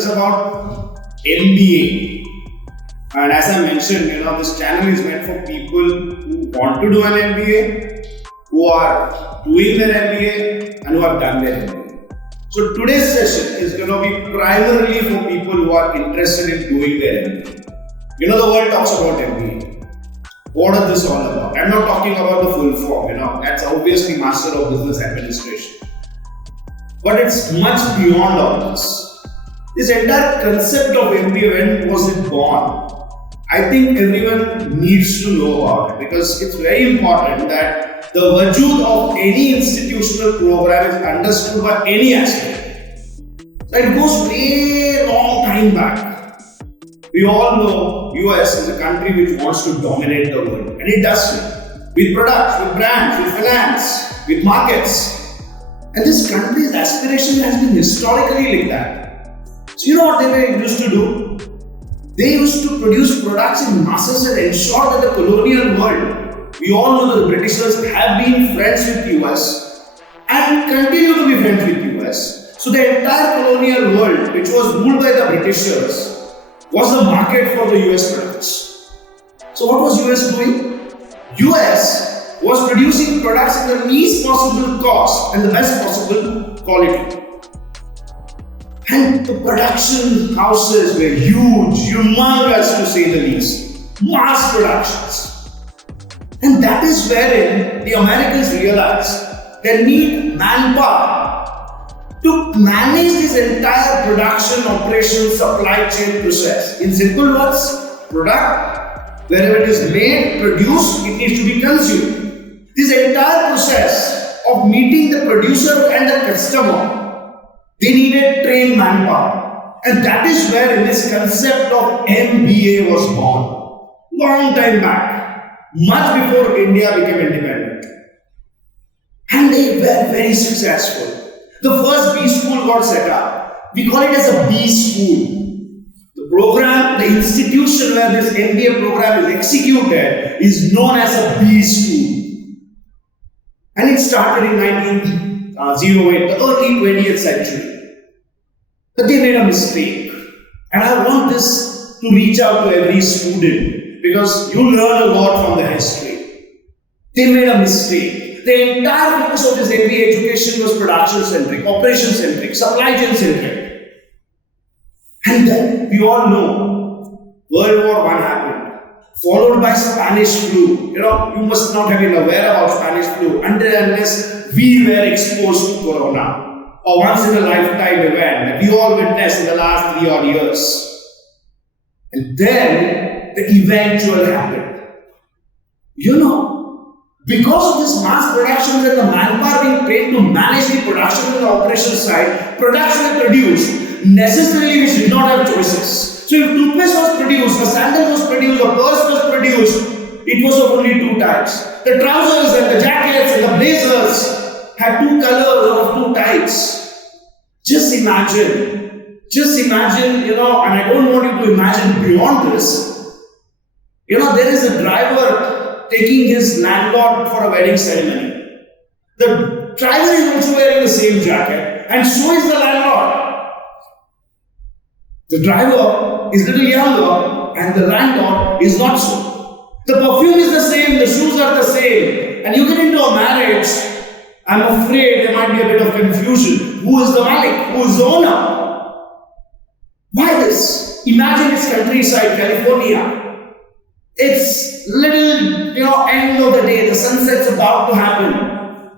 discuss about MBA. And as I mentioned, this channel is meant for people who want to do an MBA, who are doing their MBA, and who have done their MBA. So today's session is going to be primarily for people who are interested in doing their MBA. The world talks about MBA. What is this all about? I'm not talking about the full form, that's obviously Master of Business Administration. But it's much beyond all this. This entire concept of MBA, when was it born? I think everyone needs to know about it because it's very important that the virtue of any institutional program is understood by any aspirant. So it goes way long time back. We all know US is a country which wants to dominate the world, and it does so. With products, with brands, with finance, with markets. And this country's aspiration has been historically like that. So you know what they used to do? They used to produce products in masses and ensure that the colonial world, we all know that the Britishers have been friends with US and continue to be friends with US. So the entire colonial world, which was ruled by the Britishers, was the market for the US products. So what was US doing? US was producing products at the least possible cost and the best possible quality. And the production houses were huge, humongous to say the least. Mass productions. And that is wherein the Americans realized they need manpower to manage this entire production, operation, supply chain process. In simple words, product, wherever it is made, produced, it needs to be consumed. This entire process of meeting the producer and the customer, they needed trained manpower. And that is where this concept of MBA was born. Long time back, much before India became independent. And they were very successful. The first B school got set up. We call it as a B school. The program, the institution where this MBA program is executed is known as a B school. And it started in 1908, the early 20th century. But they made a mistake. And I want this to reach out to every student because you learn a lot from the history. They made a mistake. The entire focus of this MBA education was production-centric, operation-centric, supply chain-centric. And then we all know World War I happened, followed by Spanish flu. You must not have been aware about Spanish flu unless we were exposed to Corona, a once-in-a-lifetime event that we all witnessed in the last 3 odd years. And then the eventual happened. Because of this mass production and the manpower being trained to manage the production and the operation side, products were produced necessarily which did not have choices. So if toothpaste was produced, a sandal was produced, a purse was produced, it was of only 2 types. The trousers and the jackets and the blazers had 2 colors of 2 types. Just imagine, and I don't want you to imagine beyond this. There is a driver taking his landlord for a wedding ceremony. The driver is also wearing the same jacket, and so is the landlord. The driver is a little younger, and the landlord is not so. The perfume is the same, the shoes are the same, and you get into a marriage, I'm afraid there might be a bit of confusion. Who is the Malik? Who is the owner? Why this? Imagine it's countryside, California. It's little, end of the day, the sunset's about to happen.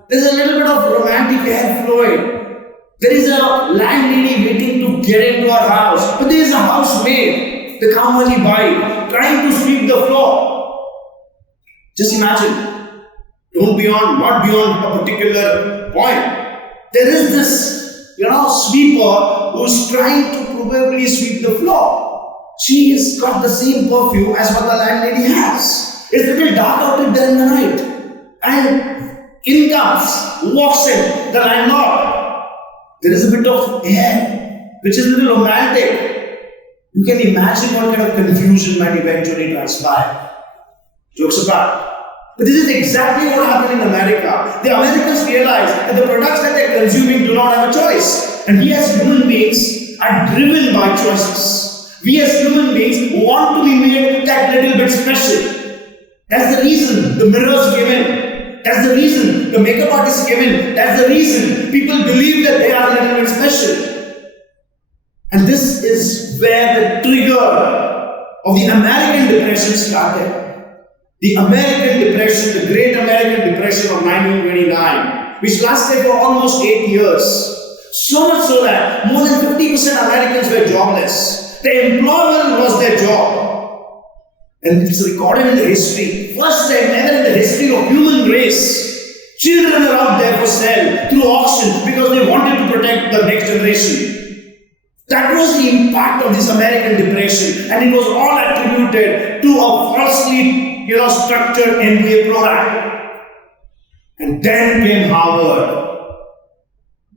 There's a little bit of romantic air flowing. There is a landlady waiting to get into her house. But there is a housemaid, the Kamali Bai, trying to sweep the floor. Just imagine. Not beyond a particular point. There is this, sweeper who's trying to probably sweep the floor. She has got the same perfume as what the landlady has. It's a little dark out there in the night. And in comes, walks in, the landlord. There is a bit of air, which is a little romantic. You can imagine what kind of confusion might eventually transpire. Jokes apart. But this is exactly what happened in America. The Americans realized that the products that they're consuming do not have a choice. And we as human beings are driven by choices. We as human beings want to be made that little bit special. That's the reason the mirrors came in. That's the reason the makeup artists came in. That's the reason people believe that they are a little bit special. And this is where the trigger of the American Depression started. The American Depression, the Great American Depression of 1929, which lasted for almost 8 years. So much so that more than 50% Americans were jobless. The employment was their job. And it's recorded in the history. First time ever in the history of human race. Children are out there for sale through auction because they wanted to protect the next generation. That was the impact of this American Depression, and it was all attributed to a falsely structured MBA program. And then came Harvard,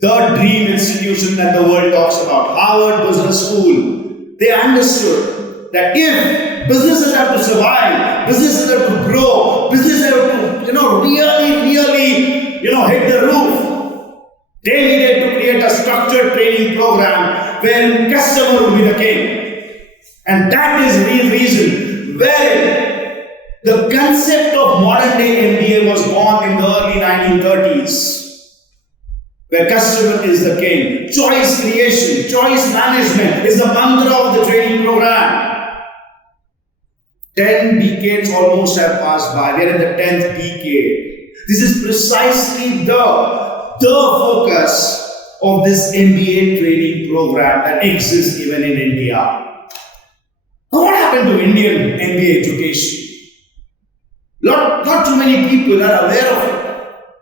the dream institution that the world talks about, Harvard Business School. They understood that if businesses have to survive, businesses have to grow, businesses have to really hit the roof, they needed to create a structured training program where customer would be the king. And that is the reason where the concept of modern day MBA was born in the early 1930s, where customer is the king. Choice creation, choice management is the mantra of the training program. 10 decades almost have passed by. We are in the 10th decade. This is precisely the focus of this MBA training program that exists even in India. Now, what happened to Indian MBA education? Not too many people are aware of it.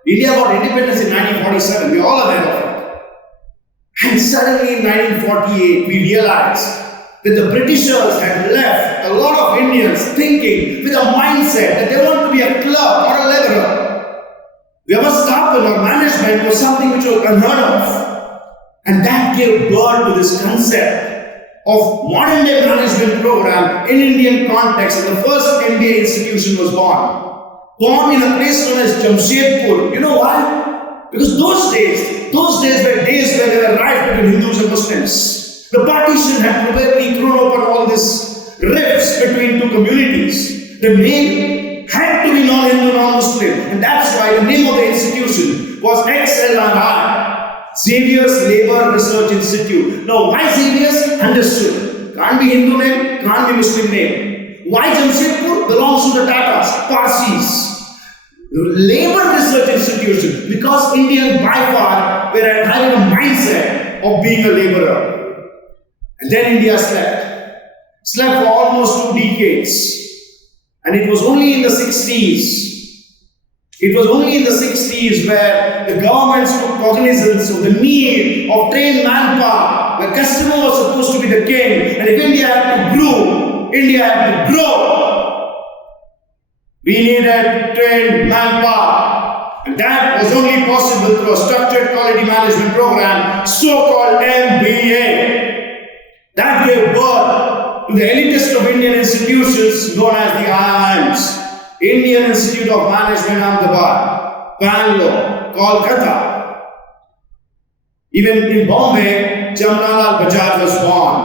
India got independence in 1947. We are all aware of it. And suddenly in 1948, we realized that the Britishers had left a lot of Indians thinking with a mindset that they want to be a clerk or a laborer. Vyavasthapan or management was something which was unheard of. And that gave birth to this concept of modern day management program in Indian context, and the first MBA institution was born in a place known as Jamshedpur. You know why? Because those days were days where there were rife between Hindus and Muslims. The partition had probably thrown open all these rifts between two communities. The name had to be non-Hindu, non-Muslim, and that's why the name of the institution was XLRI. Xavier's Labour Research Institute. Now, why Xavier's? Understood. Can't be Hindu name, can't be Muslim name. Why Jamshedpur? Belongs to the Tatas, Parsis. Labour Research Institution, because Indians by far were having a mindset of being a labourer. And then India slept for almost 2 decades. And it was only in the 60s. It was only in the 60s where the governments took cognizance of the need of trained manpower, where customer was supposed to be the king, and if India had to grow, India had to grow. We needed trained manpower, and that was only possible through a structured quality management program, so-called MBA. That gave birth to the elitist of Indian institutions known as the IIMs. Indian Institute of Management, Ahmedabad, Bangalore, Kolkata. Even in Bombay, Jamnalal Bajaj was born.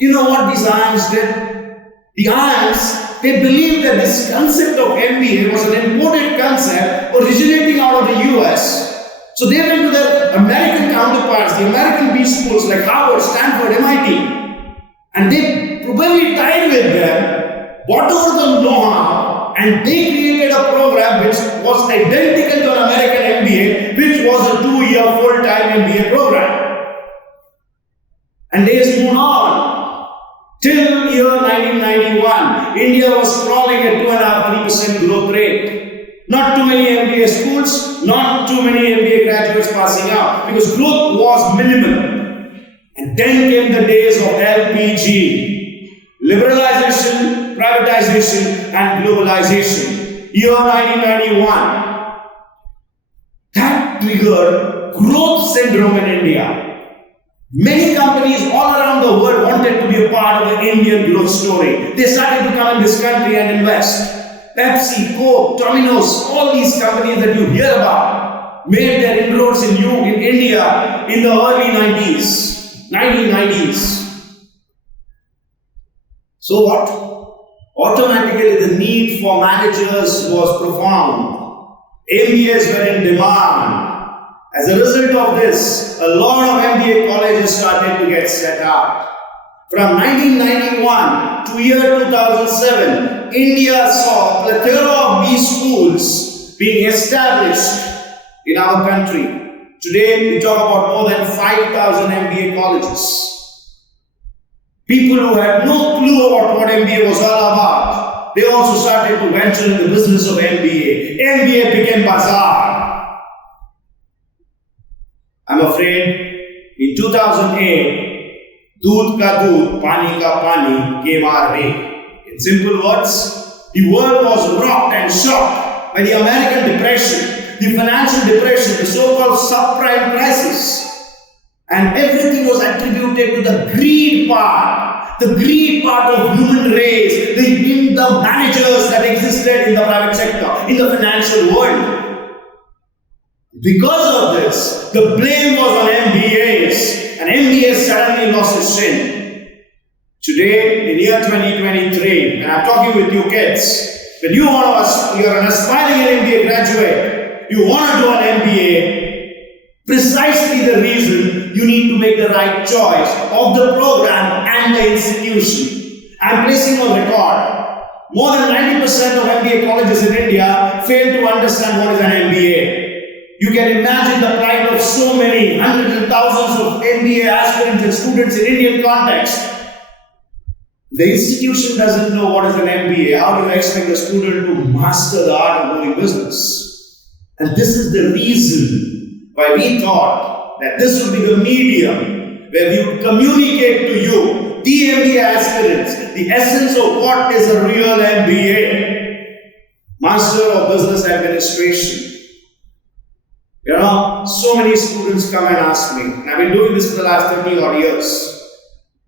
You know what these IIMs did? The IIMs, they believed that this concept of MBA was an imported concept originating out of the US. So they went to their American counterparts, the American B schools like Harvard, Stanford, MIT, and they probably tied with them, bought over the know-how, and they created a program which was identical to an American MBA, which was a 2-year full-time MBA program. And days moved on. Till year 1991, India was crawling at 2.5-3% growth rate. Not too many MBA schools, not too many MBA graduates passing out, because growth was minimal. And then came the days of LPG, liberalization, privatization, and globalization. Year 1991. That triggered growth syndrome in India. Many companies all around the world wanted to be a part of the Indian growth story. They started to come in this country and invest. Pepsi, Coke, Domino's, all these companies that you hear about made their inroads in India in the early 90s. 1990s. So what? Automatically the need for managers was profound. MBAs were in demand. As a result of this, a lot of MBA colleges started to get set up. From 1991 to year 2007, India saw a plethora of B schools being established in our country. Today, we talk about more than 5,000 MBA colleges. People who had no clue about what MBA was all about, they also started to venture in the business of MBA. MBA became bazaar. I'm afraid in 2008, doodh ka doodh, pani ka pani came our way. In simple words, the world was rocked and shocked by the American Depression, the financial depression, the so-called subprime crisis. And everything was attributed to the greed part of human race, the managers that existed in the private sector, in the financial world. Because of this, the blame was on MBAs, and MBAs suddenly lost its shin. Today, in year 2023, and I'm talking with you kids, when you're an aspiring MBA graduate, you want to do an MBA, precisely the reason you need to make the right choice of the program and the institution. I'm placing on record, more than 90% of MBA colleges in India fail to understand what is an MBA. You can imagine the plight of so many hundreds and thousands of MBA aspirants and students in Indian context. The institution doesn't know what is an MBA. How do you expect a student to master the art of doing business? And this is the reason why we thought that this would be the medium where we would communicate to you, the MBA aspirants, the essence of what is a real MBA. Master of Business Administration. So many students come and ask me, and I've been doing this for the last 30 odd years.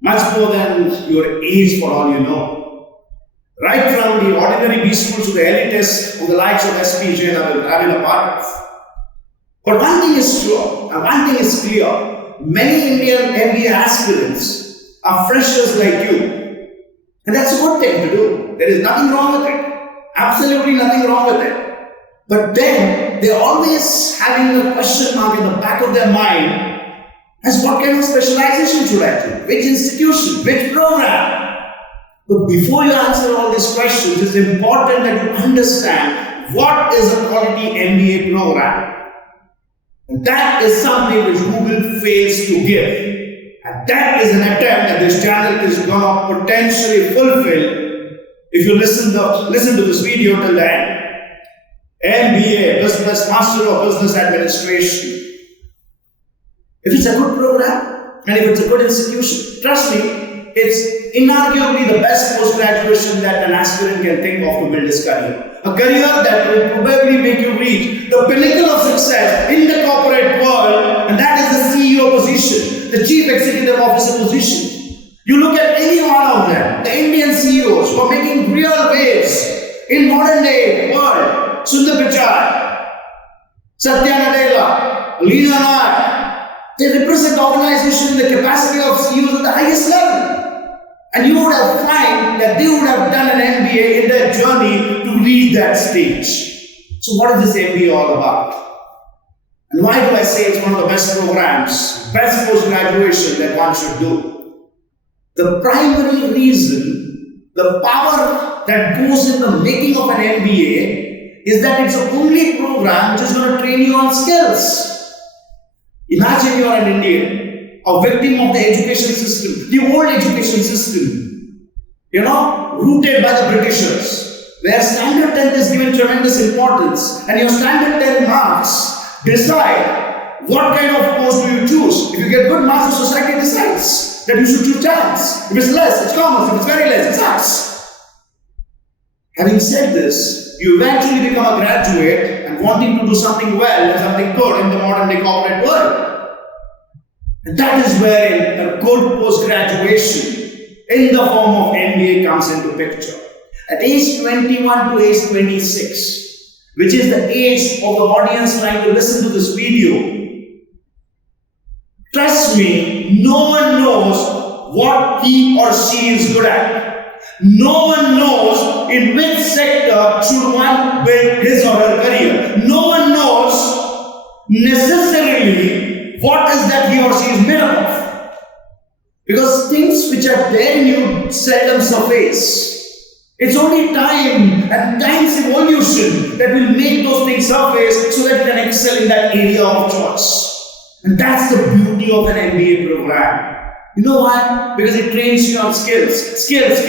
Much more than your age for all you know. Right from the ordinary B schools to the elitists of the likes of SPJ that I've been a part of. But one thing is sure, and one thing is clear. Many Indian MBA aspirants are freshers like you. And that's a good thing to do. There is nothing wrong with it. Absolutely nothing wrong with it. But then, they're always having a question mark in the back of their mind as what kind of specialization should I do? Which institution? Which program? But before you answer all these questions, it's important that you understand what is a quality MBA program. And that is something which Google fails to give. And that is an attempt that this channel is going to potentially fulfill if you listen to this video till the end. MBA, Business Master of Business Administration. If it's a good program and if it's a good institution, trust me, it's inarguably the best post-graduation that an aspirant can think of to build his career. A career that will probably make you reach the pinnacle of success in the corporate world, and that is the CEO position, the Chief Executive Officer position. You look at any one of them, the Indian CEOs who are making real waves in modern day world. Sundar Pichai, Satya Nadella, Leena Nayak, they represent the organization in the capacity of CEOs at the highest level. And you would have found that they would have done an MBA in their journey to reach that stage. So what is this MBA all about? And why do I say it's one of the best programs, best post-graduation that one should do? The primary reason, the power that goes in the making of an MBA is that it's the only program which is going to train you on skills. Imagine you are an Indian, a victim of the education system, the old education system, rooted by the Britishers, where standard 10th is given tremendous importance, and your standard 10 marks decide what kind of course do you choose. If you get good marks, the society decides that you should choose science. If it's less, it's commerce. If it's very less, it's arts. Having said this, you eventually become a graduate and wanting to do something well and something good in the modern day corporate world. And that is where a good post-graduation in the form of MBA comes into picture. At age 21 to age 26, which is the age of the audience trying to listen to this video, trust trust me, no one knows what he or she is good at. No one knows in which sector should one build his or her career. No one knows necessarily what is that he or she is made up of. Because things which are there in you seldom surface. It's only time and time's evolution that will make those things surface so that you can excel in that area of choice. And that's the beauty of an MBA program. You know why? Because it trains you on skills. Skills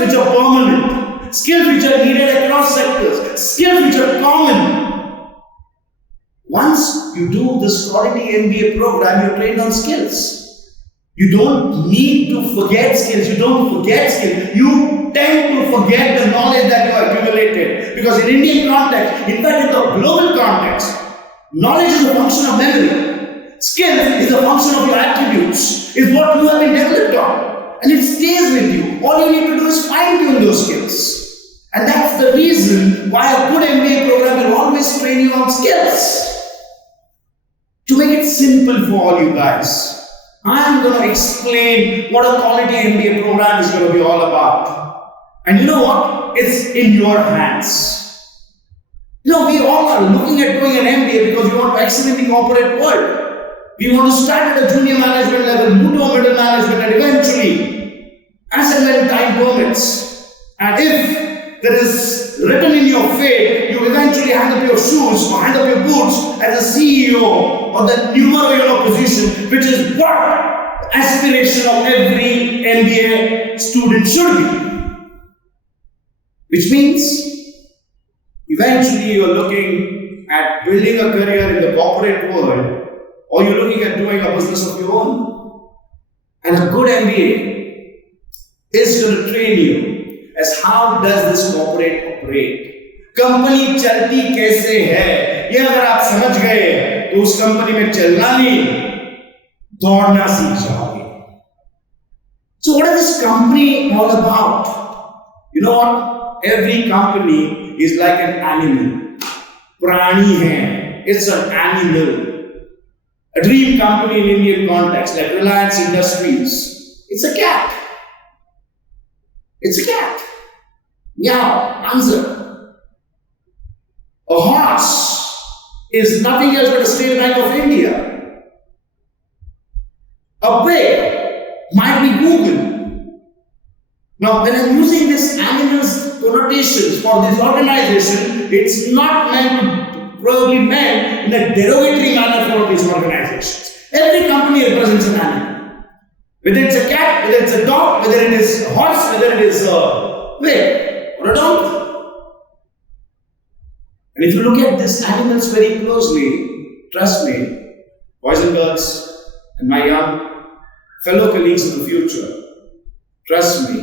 which are permanent. Skills which are needed across sectors. Skills which are common. Once you do this quality MBA program, you're trained on skills. You don't need to forget skills. You don't forget skills. You tend to forget the knowledge that you have accumulated. Because in Indian context, in fact in the global context, knowledge is a function of memory. Skill is a function of your attributes. Is what you have been developed on. And it stays with you. All you need to do is fine-tune those skills. And that's the reason why a good MBA program will always train you on skills. To make it simple for all you guys, I am going to explain what a quality MBA program is going to be all about. And you know what? It's in your hands. You know, we all are looking at doing an MBA because we want to excel in the corporate world. We want to start at a junior management level, move to a middle management, and eventually, as and when time permits, and if there is written in your fate, you eventually hand up your shoes or hand up your boots as a CEO or the numero position, which is what aspiration of every MBA student should be. Which means, eventually you are looking at building a career in the corporate world, or you're looking at doing a business of your own. And a good MBA is going to train you as how does this corporate operate. Company चलती कैसे है ये अगर आप समझ गए तो उस कंपनी में चलना नहीं दौड़ना सीख जाओगे. So what is this company all about? You know what? Every company is like an animal. प्राणी है. It's an animal. A dream company in Indian context, like Reliance Industries, it's a cat. It's a cat. Meow, answer. A horse is nothing else but a State Bank of India. A pig might be Google. Now, when I'm using this animals connotations for this organization, it's not probably meant in a derogatory manner for these organizations. Every company represents an animal. Whether it's a cat, whether it's a dog, whether it is a horse, whether it is a pig or a donkey. And if you look at these animals very closely, trust me, boys and girls, and my young fellow colleagues of the future, trust me,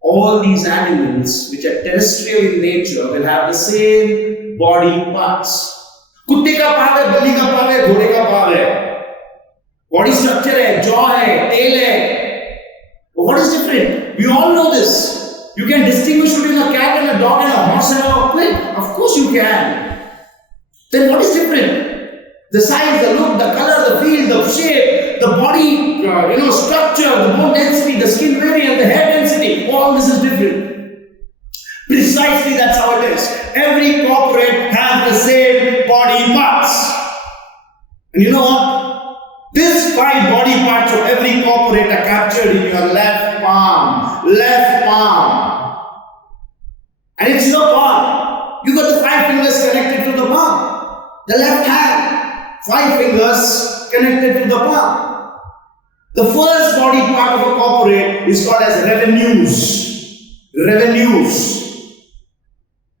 all these animals which are terrestrial in nature will have the same body parts. कुत्ते का पाव है, बिल्ली का पाव है, घोड़े का पाव है. Body structure है, jaw है, tail है. But what is different? We all know this. You can distinguish between a cat and a dog and a horse and a pig. Of course you can. Then what is different? The size, the look, the color, the feel, the shape, the body, structure, the bone density, the skin variant, the hair density. All this is different. Precisely that's how it is. Every corporate has the same body parts. And you know what? These 5 body parts of every corporate are captured in your left palm. Left palm. And it's your palm. You got the 5 fingers connected to the palm. The left hand, 5 fingers connected to the palm. The first body part of a corporate is called as revenues. Revenues.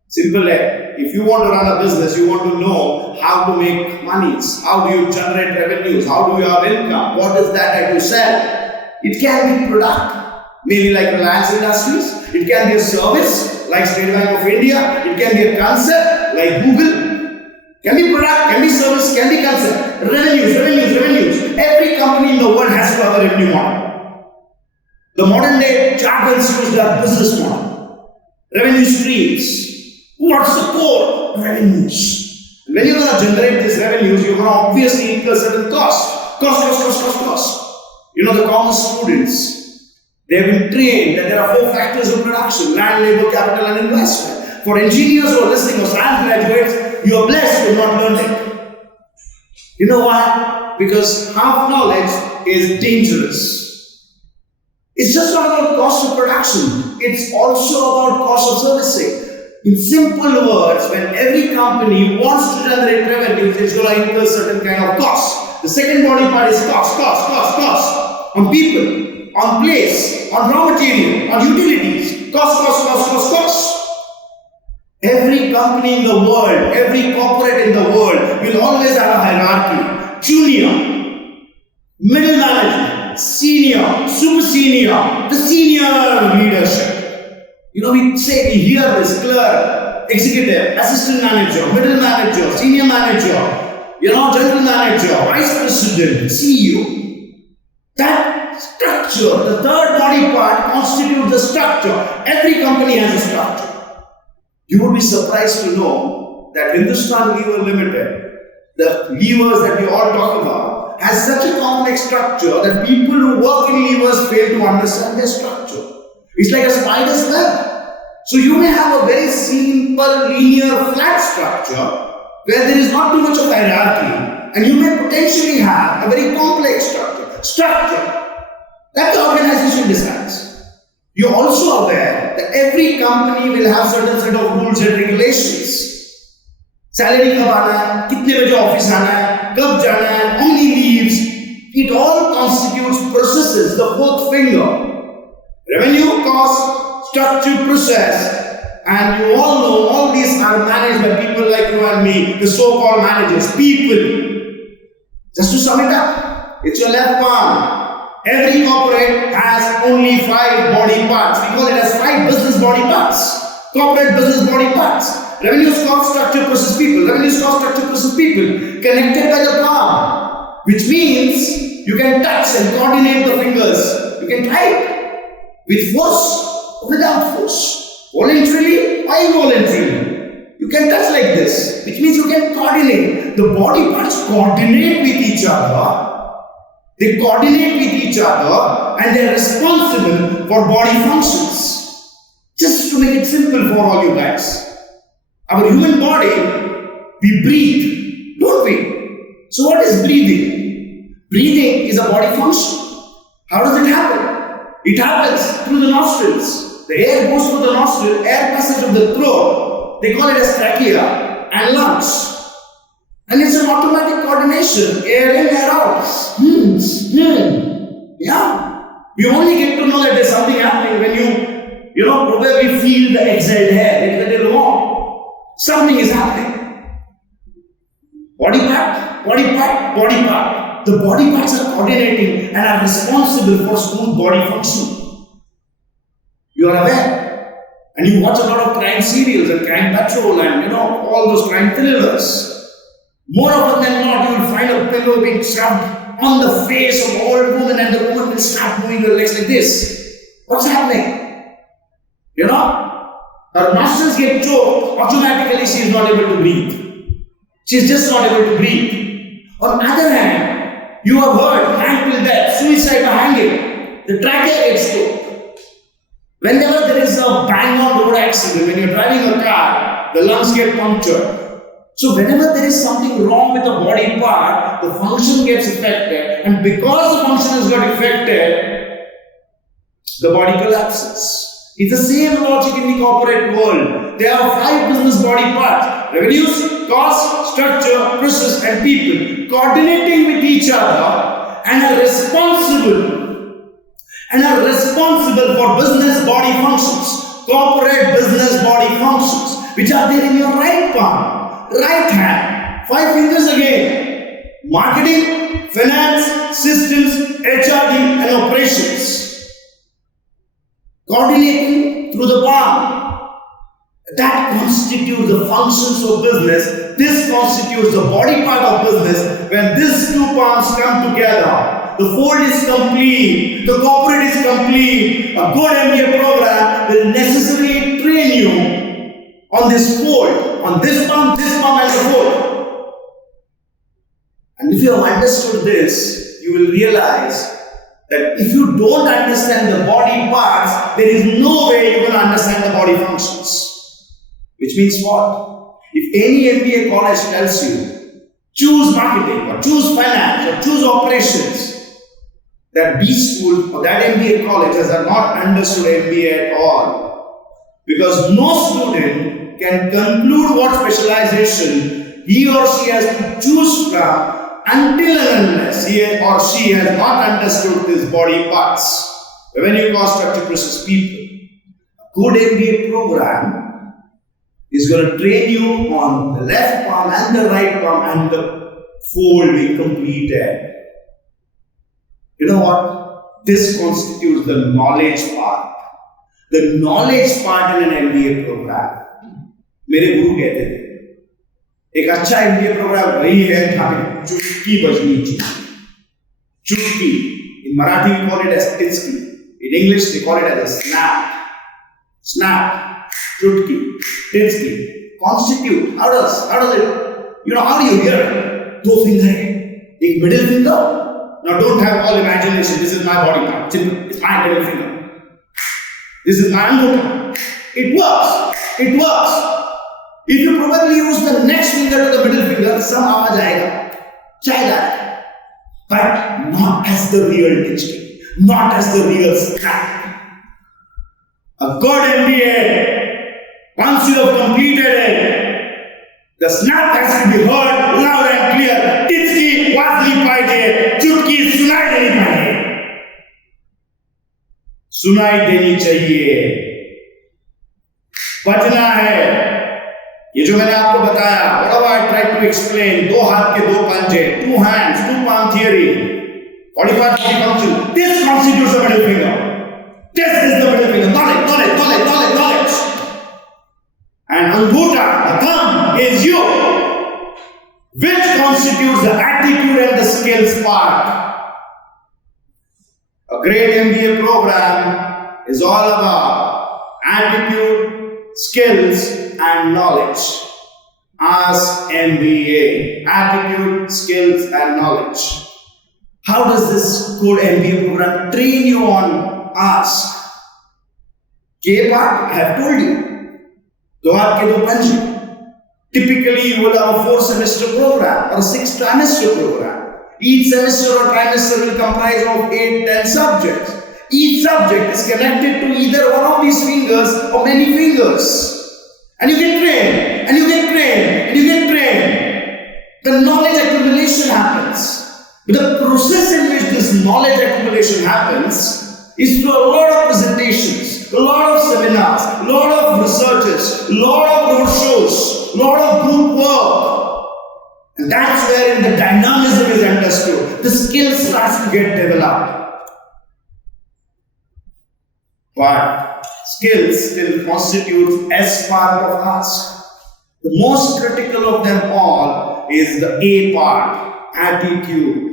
Simple. If you want to run a business, you want to know how to make monies. How do you generate revenues? How do you have income? What is that you sell? It can be product, maybe like Reliance Industries. It can be a service like State Bank of India. It can be a concept like Google. Can be product, can be service, can be concept. Revenues. Every company in the world has to have a revenue model. The modern day jargons use their business model. Revenue streams. What's the core? Revenues. when you're going to generate these revenues, you're going to obviously incur certain cost. The common students, they have been trained that there are 4 factors of production: land, labor, capital, and investment. For engineers who are listening, or science graduates, you are blessed to not learn it. You know why? Because half knowledge is dangerous. It's just not about cost of production. It's also about cost of servicing. In simple words, when every company wants to generate revenues, it's going to incur certain kind of cost. The second body part is cost. On people, on place, on raw material, on utilities. Cost. Every company in the world, every corporate in the world will always have a hierarchy. Junior, middle management, senior, super senior, the senior leadership. We hear this: clerk, executive, assistant manager, middle manager, senior manager, general manager, vice president, CEO. That structure, the third body part, constitutes the structure. Every company has a structure. You would be surprised to know that Hindustan Lever Limited, the levers that we all talk about, has such a complex structure that people who work in levers fail to understand their structure. It's like a spider's web. So you may have a very simple, linear, flat structure where there is not too much of hierarchy, and you may potentially have a very complex structure that the organization decides. You're also aware that every company will have certain set of rules and regulations. Salary kab aana hai, kitne baje office aana hai, kab jana hai, how many leaves. It all constitutes processes, the fourth finger. Revenue, cost, structure, process. And you all know all these are managed by people like you and me, the so-called managers, people. Just to sum it up, it's your left palm. Every corporate has only 5 body parts. We call it as 5 business body parts. Corporate business body parts. Revenue, cost, structure, process, people. Revenue, cost, structure, process, people. Connected by the palm. Which means you can touch and coordinate the fingers. You can type with force or without force. Voluntarily or involuntarily. You can touch like this. Which means you can coordinate. The body parts coordinate with each other. They coordinate with each other and they are responsible for body functions. Just to make it simple for all you guys. Our human body, we breathe, don't we? So what is breathing? Breathing is a body function. How does it happen? It happens through the nostrils. The air goes through the nostril, air passes of the throat. They call it as trachea and lungs. And it's an automatic coordination, air in, air out. Yeah. We only get to know that there's something happening when you probably feel the exhaled air. It's a little warm. Something is happening. Body part. The body parts are coordinating and are responsible for smooth body function. You are aware. And you watch a lot of crime serials and crime patrol and all those crime thrillers. More often than not, you will find a pillow being shoved on the face of an old woman and the woman will start moving her legs like this. What's happening? Her nostrils get choked, automatically she is not able to breathe. She is just not able to breathe. On the other hand, you have heard hang till death, suicide by hanging. The trachea gets choked. Whenever there is a bang on road accident, when you are driving a car, the lungs get punctured. So whenever there is something wrong with the body part, the function gets affected, and because the function has got affected, the body collapses. It's the same logic in the corporate world. There are 5 business body parts: revenues, cost, structure, process, and people, coordinating with each other and are responsible for business body functions, corporate business body functions, which are there in your right palm. Right hand, 5 fingers again. Marketing, finance, systems, HRD and operations. Coordinating through the palm. That constitutes the functions of business. This constitutes the body part of business. When these 2 palms come together, the fold is complete, the corporate is complete. A good MBA program will necessarily train you on this fold, on this palm and the fold. If you have understood this, you will realize that if you don't understand the body parts, there is no way you will understand the body functions. Which means what? If any MBA college tells you, choose marketing or choose finance or choose operations, that B school or that MBA college has not understood MBA at all. Because no student can conclude what specialization he or she has to choose from until and unless he or she has not understood his body parts. Revenue cost structure process people. A good MBA program is going to train you on the left palm and the right palm and the folding completed. You know what? This constitutes the knowledge part. The knowledge part in an MBA program. मेरे गुरु कहते थे एक अच्छा MBA programme वही है जहां पे चुटकी बजनी चाहिए. चुटकी in Marathi we call it as titski, in English they call it as a snap, chutki, titski, constitute. How does it, how do you hear it? दो finger है, एक middle finger. Now don't have all imagination. This is my body part. It's my middle finger. This is my angular. It works. If you probably use the next finger to the middle finger, some आवाज आएगा, चाहेगा, but not as the real teaching, not as the real snap. A good MBA, once you have completed it, the snap has to be heard loud and clear. Titski वाजली पाहिजे, चुटकी सुनाई देनी पाहिजे, सुनाई देनी चाहिए, बजना है. ये जो मैंने आपको बताया, whatever I tried to explain, दो हाथ के दो पंजे, 2 hands, 2 palm theory, 45 degree function, this constitutes the middle finger. This is the middle finger. Knowledge. And Anguta, the thumb, is you, which constitutes the attitude and the skills part. A great MBA program is all about attitude, skills, and knowledge. Ask MBA. Attitude, skills, and knowledge. How does this good MBA program train you on ask? K part, I have told you. दो हाथ के दो पंजे. Typically, you will have a 4-semester program or a 6-trimester program. Each semester or trimester will comprise of 8-10 subjects. Each subject is connected to either one of these fingers or many fingers. And you get trained, and you get trained, and you get trained. The knowledge accumulation happens. But the process in which this knowledge accumulation happens is through a lot of presentations, a lot of seminars, a lot of researches, a lot of roadshows, a lot of group work. And that's where the dynamism is understood. The skill starts to get developed. But skills still constitute S part of ask. The most critical of them all is the A part, attitude.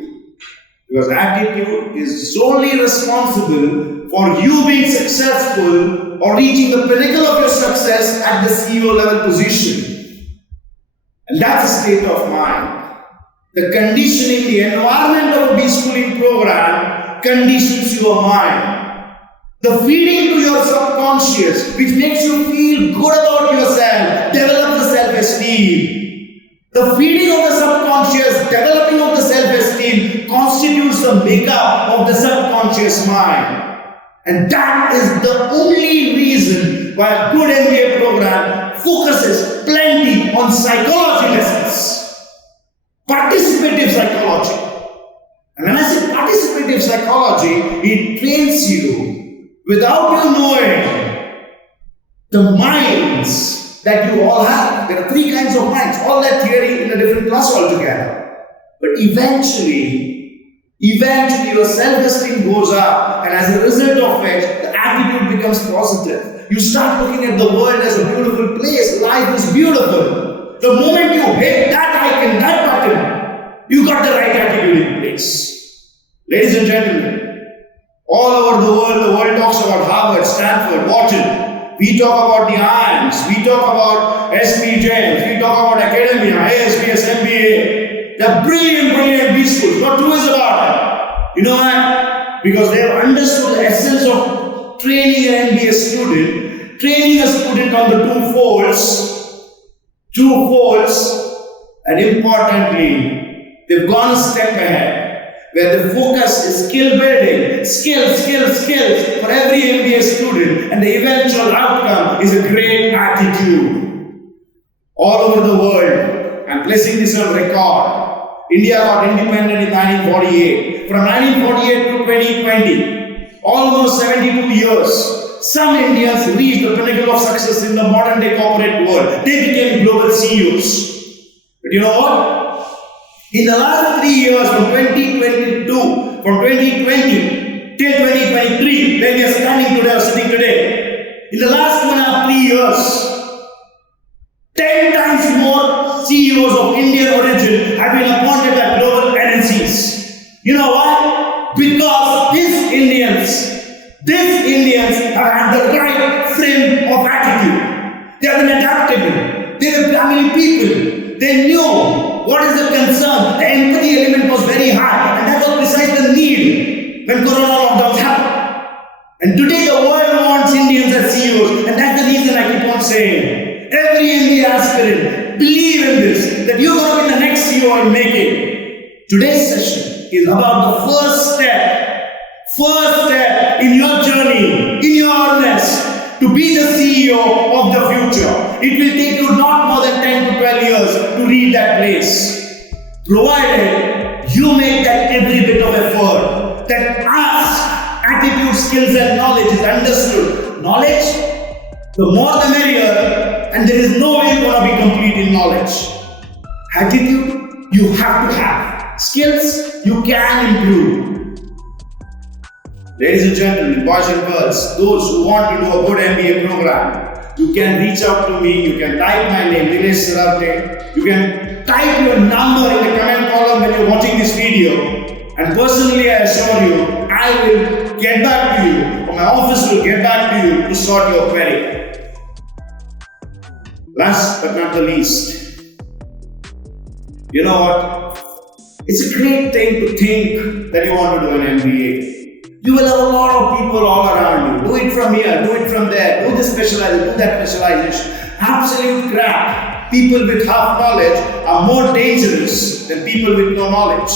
Because attitude is solely responsible for you being successful or reaching the pinnacle of your success at the CEO level position. And that's a state of mind. The conditioning, the environment of a B-schooling program conditions your mind. The feeding to your subconscious, which makes you feel good about yourself, develop the self-esteem. The feeding of the subconscious, developing of the self-esteem constitutes the makeup of the subconscious mind. And that is the only reason why a good MBA program focuses plenty on psychology lessons. Participative psychology. And when I say participative psychology, it trains you without you knowing the minds that you all have. There are 3 kinds of minds, all that theory in a different class altogether. But eventually your self-esteem goes up, and as a result of it, the attitude becomes positive. You start looking at the world as a beautiful place. Life is beautiful. The moment you hit that icon, that button, you got the right attitude in place. Ladies and gentlemen, all over the world talks about Harvard, Stanford, Wharton. We talk about the IIMs, we talk about SP James, we talk about academia, ASBS, MBA. They're brilliant, brilliant B schools. Not two ways about it. You know why? Because they have understood the essence of training an MBA student, training a student on the two folds, and importantly, they've gone a step ahead, where the focus is skill building, skills for every MBA student, and the eventual outcome is a great attitude. All over the world, I'm placing this on record. India got independent in 1948. From 1948 to 2020, almost 72 years, some Indians reached the pinnacle of success in the modern day corporate world. They became global CEOs. But you know what? In the last 3 years, from 2020 till 2023, where we are standing today or sitting today, in the last 2.5 3 years, 10 times more CEOs of Indian origin have been appointed by global MNCs. You know why? Because these Indians have had the right frame of attitude. They have been adaptable. They were family people. They knew what is the concern. The empathy element was very high, and that was precisely the need when Corona lockdowns happened. And today the world wants Indians as CEOs, and that's the reason I keep on saying, every MBA aspirant, believe in this, that you're going to be the next CEO in making. Today's session is about the first step in your journey, in your earnest, to be the CEO of the future. It will take you not more than 10 to 12 years to reach that place, provided you make that every bit of effort, that ask, attitude, skills and knowledge is understood. Knowledge, the more the merrier, and there is no way you're going to be complete in knowledge. Attitude, you have to have. Skills, you can improve. Ladies and gentlemen, boys and girls, those who want to do a good MBA program, you can reach out to me. You can type my name, Nilesh Sarawate. You can type your number in the comment column when you're watching this video. And personally, I assure you, I will get back to you, or my office will get back to you to sort your query. Last but not the least, you know what? It's a great thing to think that you want to do an MBA. You will have a lot of people all around you. Do it from here, do it from there, do this specialization, do that specialization. Absolute crap. People with half knowledge are more dangerous than people with no knowledge.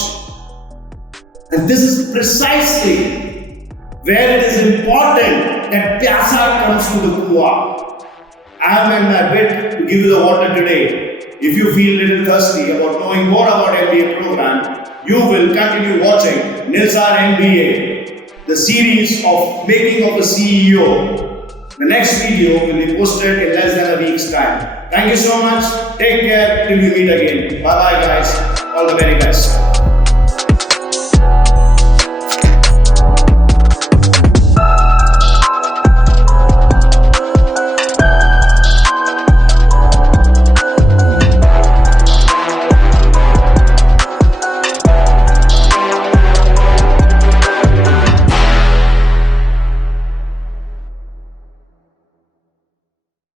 And this is precisely where it is important that Pyasa comes to the Kua. I am in my bit to give you the water today. If you feel a little thirsty about knowing more about MBA program, you will continue watching Nilsar MBA, the series of making of a CEO. The next video will be posted in less than a week's time. Thank you so much. Take care till we meet again. Bye bye guys. All the very best.